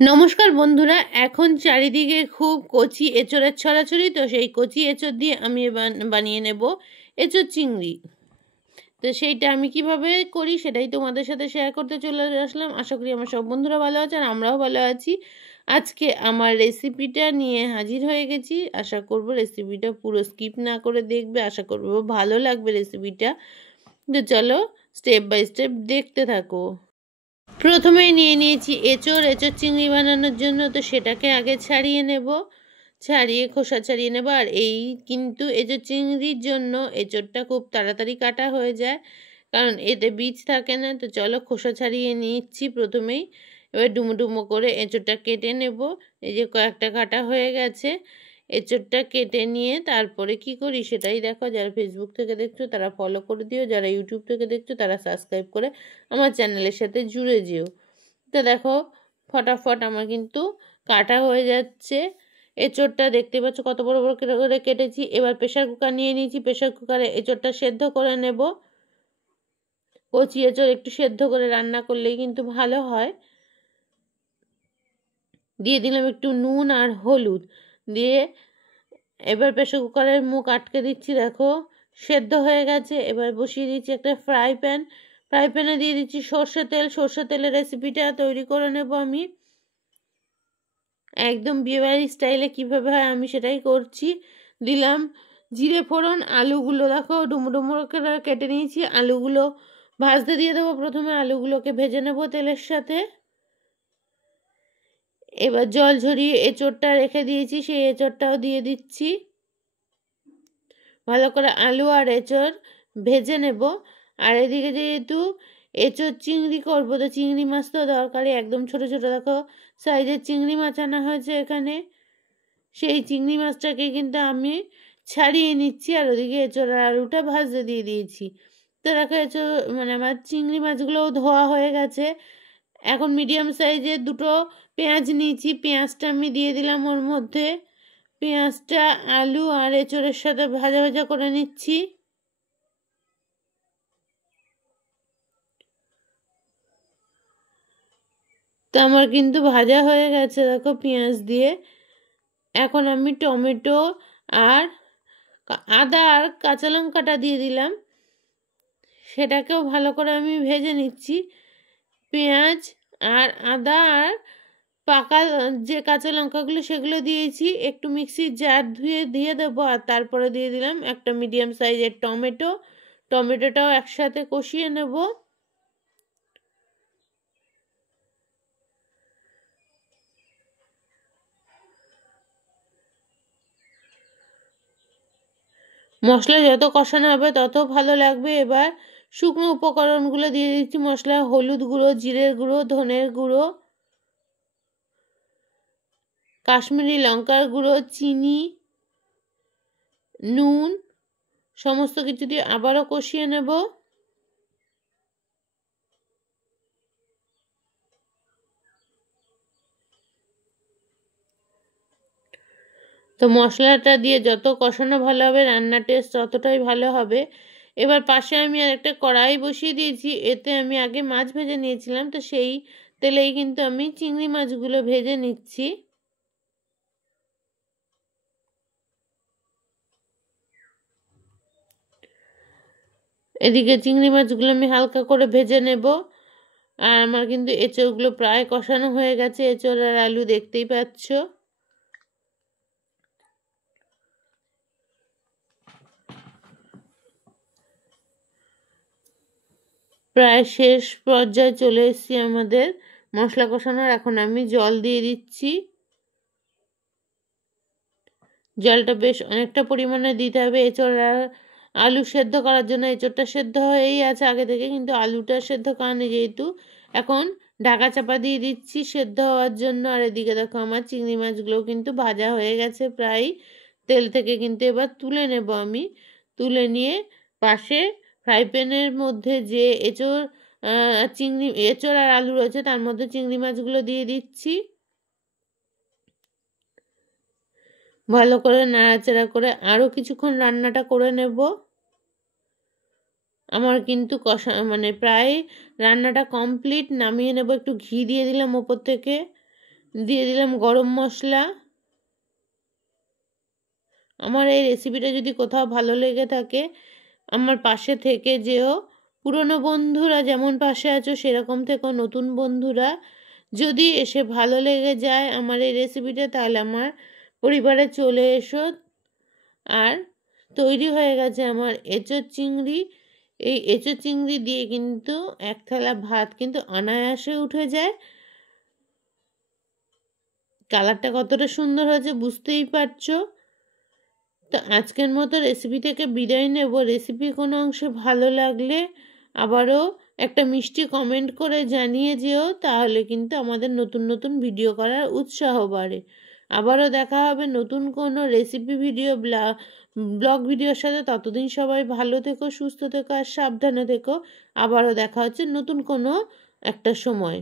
নমস্কার বন্ধুরা, এখন চারিদিকে খুব কচি এঁচোড়ের ছড়াছড়ি। তো সেই কচি এঁচোড় দিয়ে আমি বানিয়ে নেব এঁচোড় চিংড়ি। তো সেইটা আমি কিভাবে করি সেটাই তোমাদের সাথে শেয়ার করতে চলে আসলাম। আশা করি আমার সব বন্ধুরা ভালো আছে আর আমরাও ভালো আছি। আজকে আমার রেসিপিটা নিয়ে হাজির হয়ে গেছি। আশা করব রেসিপিটা পুরো স্কিপ না করে দেখবে, আশা করব ভালো লাগবে রেসিপিটা। তো চলো স্টেপ বাই স্টেপ দেখতে থাকো। প্রথমেই নিয়ে নিয়েছি এঁচোড় চিংড়ি বানানোর জন্য। তো সেটাকে আগে ছাড়িয়ে নেব, ছাড়িয়ে খোসা ছাড়িয়ে নেব। আর এই কিন্তু এঁচোড় চিংড়ির জন্য এঁচোড়টা খুব তাড়াতাড়ি কাটা হয়ে যায়, কারণ এতে বীজ থাকে না। তো চলো খোসা ছাড়িয়ে নিচ্ছি প্রথমেই। এবার ডুমো ডুমো করে এঁচোড়টা কেটে নেব। এই যে কয়েকটা কাটা হয়ে গেছে। এঁচোড়টা কেটে নিয়ে তারপরে কি করি সেটাই দেখো। যারা ফেসবুক থেকে দেখছো তারা ফলো করে দিও, যারা ইউটিউব থেকে দেখছো তারা সাবস্ক্রাইব করে আমার চ্যানেলের সাথে জুড়ে যেও। তো দেখো ফটাফট আমার কিন্তু কাটা হয়ে যাচ্ছে। এঁচোড়টা দেখতে পাচ্ছ কত বড় বড় করে কেটেছি। এবার প্রেশার কুকার নিয়ে নিয়েছি, প্রেশার কুকারে এঁচোড়টা সেদ্ধ করে নেব। কচি এঁচোড় একটু সেদ্ধ করে রান্না করলেই কিন্তু ভালো হয়। দিয়ে দিলাম একটু নুন আর হলুদ দিয়ে। এবার প্রেশার কুকারের মুখ আটকে দিচ্ছি, দেখো সেদ্ধ হয়ে গেছে। এবার বসিয়ে দিচ্ছি একটা ফ্রাই প্যান। ফ্রাই প্যানে দিয়ে দিচ্ছি সর্ষে তেল। সর্ষে তেলের রেসিপিটা তৈরি করে নেব আমি একদম বিয়েবাড়ি স্টাইলে, কীভাবে হয় আমি সেটাই করছি। দিলাম জিরে ফোড়ন। আলুগুলো দেখো ডুমো ডুমো করে কেটে নিয়েছি। আলুগুলো ভাজতে দিয়ে দেবো। প্রথমে আলুগুলোকে ভেজে নেব তেলের সাথে। এবার জল ঝরিয়ে এঁচোড়টা রেখে দিয়েছি, সেই এঁচোড়টাও দিয়ে দিচ্ছি। ভালো করে আলু আর এঁচোড় ভেজে নেব। আর এদিকে যেহেতু এঁচোড় চিংড়ি করবো, তো চিংড়ি মাছ তো দরকারি। একদম ছোট ছোট দেখো সাইজের চিংড়ি মাছ আনা হয়েছে এখানে। সেই চিংড়ি মাছটাকে কিন্তু আমি ছাড়িয়ে নিচ্ছি। আর ওদিকে এঁচোড় আর আলুটা ভাজতে দিয়ে দিয়েছি। তো দেখো এঁচোড় আমার চিংড়ি মাছগুলোও ধোয়া হয়ে গেছে। এখন মিডিয়াম সাইজের দুটো পেঁয়াজ নিয়েছি, পেঁয়াজটা আমি দিয়ে দিলাম ওর মধ্যে। পেঁয়াজটা আলু আর এঁচোড়ের সাথে ভাজা ভাজা করে নিচ্ছি। তো আমার কিন্তু ভাজা হয়ে গেছে দেখো পেঁয়াজ দিয়ে। এখন আমি টমেটো আর আদা আর কাঁচা লঙ্কাটা দিয়ে দিলাম, সেটাকেও ভালো করে আমি ভেজে নিচ্ছি। পেঁয়াজ আর আদা আর পাকা যে কাঁচা লঙ্কাগুলো সেগুলো দিয়েছি, একটু মিক্সির জার ধুয়ে দিয়ে দেবো। আর তারপরে দিয়ে দিলাম একটা মিডিয়াম সাইজের টমেটো। টমেটোটাও একসাথে কষিয়ে নেব। মশলা যত কষানো হবে তত ভালো লাগবে। এবার শুকনো উপকরণগুলো দিয়ে দিচ্ছি মশলা, হলুদ গুঁড়ো, জিরের গুঁড়ো, ধনের গুঁড়ো, কাশ্মীরি লঙ্কার গুঁড়ো, চিনি, নুন, সমস্ত কিছু দিয়ে আবারও কষিয়ে নেব। তো মশলাটা দিয়ে যত কষানো ভালো হবে রান্নার টেস্ট ততটাই ভালো হবে। এবার পাশে আমি আর একটা কড়াই বসিয়ে দিয়েছি, এতে আমি আগে মাছ ভেজে নিয়েছিলাম। তো সেই তেলেই কিন্তু আমি চিংড়ি মাছগুলো ভেজে নিচ্ছি। এদিকে চিংড়ি মাছগুলো আমি হালকা করে ভেজে নেব। আর আমার কিন্তু এঁচোড়গুলো প্রায় কষানো হয়ে গেছে। এঁচোড় আর আলু দেখতেই পাচ্ছ। প্রায় শেষ পর্যায়ে চলে এসেছি আমাদের মশলা কষানোর। এখন আমি জল দিয়ে দিচ্ছি। জলটা বেশ অনেকটা পরিমাণে দিতে হবে এঁচোড় আর আলু সেদ্ধ করার জন্য। এঁচোড়টা সেদ্ধ হয়েই আছে আগে থেকে, কিন্তু আলুটা সেদ্ধ কারণে যেহেতু এখন ঢাকা চাপা দিয়ে দিচ্ছি সেদ্ধ হওয়ার জন্য। আর এদিকে দেখো আমার চিংড়ি মাছগুলোও কিন্তু ভাজা হয়ে গেছে প্রায় তেল থেকে। কিন্তু এবার তুলে নেব আমি। তুলে নিয়ে পাশে ফ্রাই প্যানের মধ্যে যে এঁচোড় আর আলু রয়েছে তার মধ্যে চিংড়ি মাছগুলো দিয়ে দিচ্ছি। ভালো করে নাড়াচাড়া করে আরও কিছুক্ষণ রান্নাটা করে নেব। আমার কিন্তু প্রায় রান্নাটা কমপ্লিট। নামিয়ে নেব। একটু ঘি দিয়ে দিলাম ওপর থেকে। দিয়ে দিলাম গরম মশলা। আমার এই রেসিপিটা যদি কোথাও ভালো লেগে থাকে আমার পাশে থেকে যেও। পুরনো বন্ধুরা যেমন পাশে আছো সেরকম থেকো, নতুন বন্ধুরা যদি এসে ভালো লেগে যায় আমার এই রেসিপিটা তাহলে আমার পরিবারে চলে এসো। আর তৈরি হয়ে গেছে আমার এঁচোড় চিংড়ি। এই এঁচোড় চিংড়ি দিয়ে কিন্তু এক থালা ভাত কিন্তু অনায়াসে উঠে যায়। কালারটা কতটা সুন্দর হয়েছে বুঝতেই পারছো। তো আজকের মতো রেসিপি থেকে বিদায় নেব। রেসিপি কোনো অংশে ভালো লাগলে আবারও একটা মিষ্টি কমেন্ট করে জানিয়ে যেও, তাহলে কিন্তু আমাদের নতুন নতুন ভিডিও করার উৎসাহ বাড়ে। আবারও দেখা হবে নতুন কোনো রেসিপি ভিডিও ব্লগ ভিডিওর সাথে। ততদিন সবাই ভালো থেকো, সুস্থ থেকো আর সাবধানে থেকো। আবারও দেখা হচ্ছে নতুন কোনো একটা সময়।